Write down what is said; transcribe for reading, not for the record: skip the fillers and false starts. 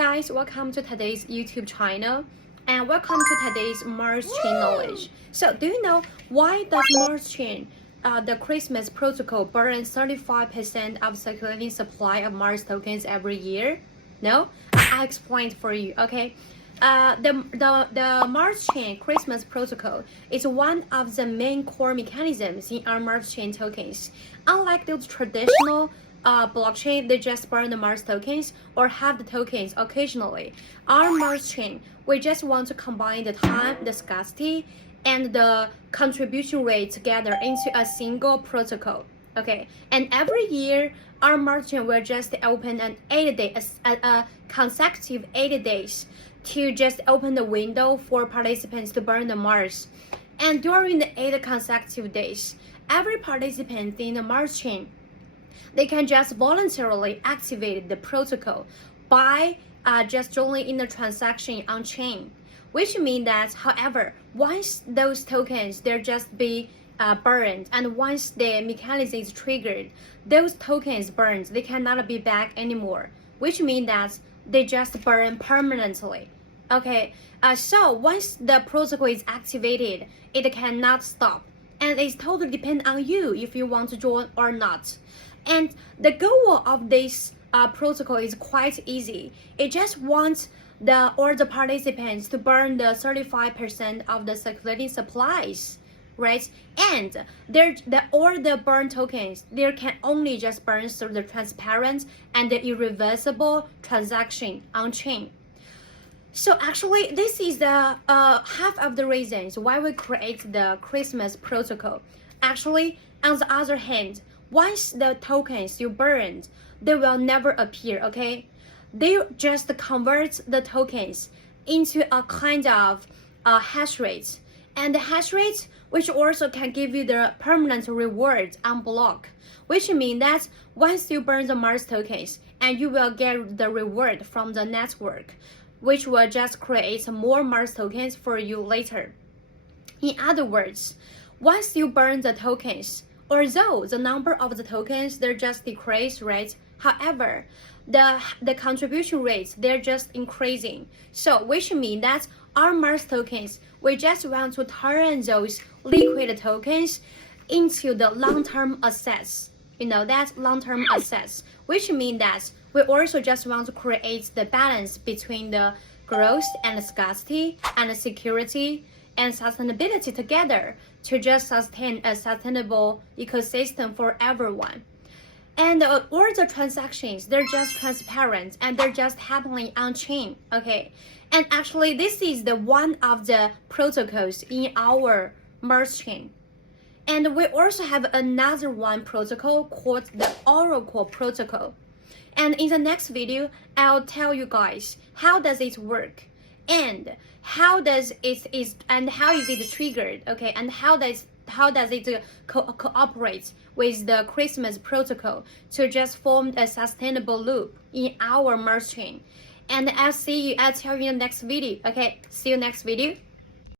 guys, welcome to today's YouTube channel and welcome to today's MarsChain knowledge. So do you know why does MarsChain, the Christmas Protocol, burn 35% of circulating supply of Mars tokens every year? No? I explained for you, okay? The MarsChain Christmas Protocol is one of the main core mechanisms in our MarsChain tokens. Unlike those traditional blockchain, they just burn the Mars tokens or have the tokens occasionally. Our MarsChain, we just want to combine the time, the scarcity, and the contribution rate together into a single protocol. Okay, and every year our MarsChain will just open an 8-day, a consecutive 80 days to just open the window for participants to burn the Mars. And during the 8 consecutive days, every participant in the MarsChain, they can just voluntarily activate the protocol by just joining in the transaction on chain, which means that, however, once those tokens they're just be burned, and once the mechanism is triggered, those tokens burned, they cannot be back anymore, which means that they just burn permanently. Okay, so once the protocol is activated, it cannot stop, and it's totally depend on you if you want to join or not. And the goal of this protocol is quite easy. It just wants all the participants to burn the 35% of the circulating supplies, right? And all the burn tokens, they can only just burn through the transparent and the irreversible transaction on chain. So actually, this is the half of the reasons why we create the Christmas protocol. Actually, on the other hand, once the tokens you burned, they will never appear, okay? They just convert the tokens into a kind of hash rate. And the hash rate, which also can give you the permanent reward on block, which means that once you burn the Mars tokens, and you will get the reward from the network, which will just create more Mars tokens for you later. In other words, once you burn the tokens, although the number of the tokens, they're just decrease, right? However, the contribution rates, they're just increasing. So which means that our Mars tokens, we just want to turn those liquid tokens into the long-term assets. You know, that's long-term assets, which means that we also just want to create the balance between the growth and scarcity and security and sustainability together to just sustain a sustainable ecosystem for everyone. And all the transactions, they're just transparent and they're just happening on chain, okay? And actually, this is the one of the protocols in our MarsChain. And we also have another one protocol called the Oracle protocol. And in the next video, I'll tell you guys how does it work, and how is it triggered, okay, and how does it cooperate with the Christmas protocol to just form a sustainable loop in our MarsChain. And I'll tell you in the next video. Okay, see you next video.